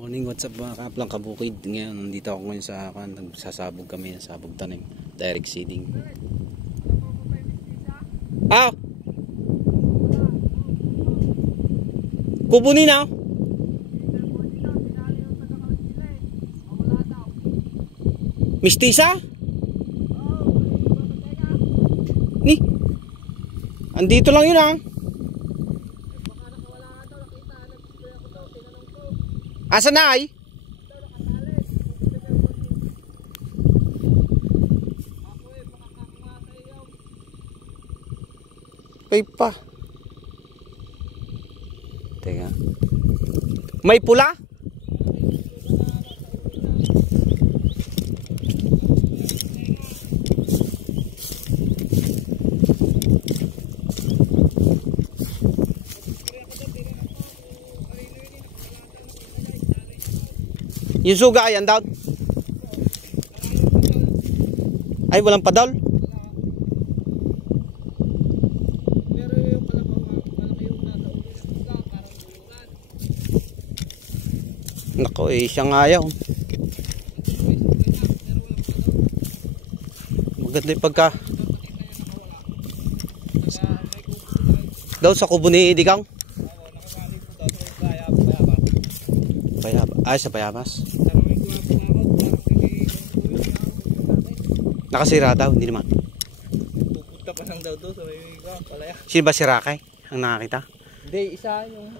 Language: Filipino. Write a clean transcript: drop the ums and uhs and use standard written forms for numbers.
Morning, what's up mga kaplang kabukid. Ngayon, nandito ako ngayon sa nagsasabog kami, nasabog tanim, direct seeding. Ah! Kubunin na! Mistisa? Ni? Andito lang yun ah. Asa na ay? Ay pa. Teka. May pula? Yung suga ayan daw. Ay walang padol. Pero yung kalabaw parang yung nasa ulo ng suga parang bulungan. Nako eh siyang ayaw. Maganda yung pagka daw sa kubo ni Idigang. Ay sa Payabas. Nakasira daw, hindi naman. Pupunta pa lang daw doon sa may palaya. Sino ba si Rakay ang nakakita? Hindi, isa yung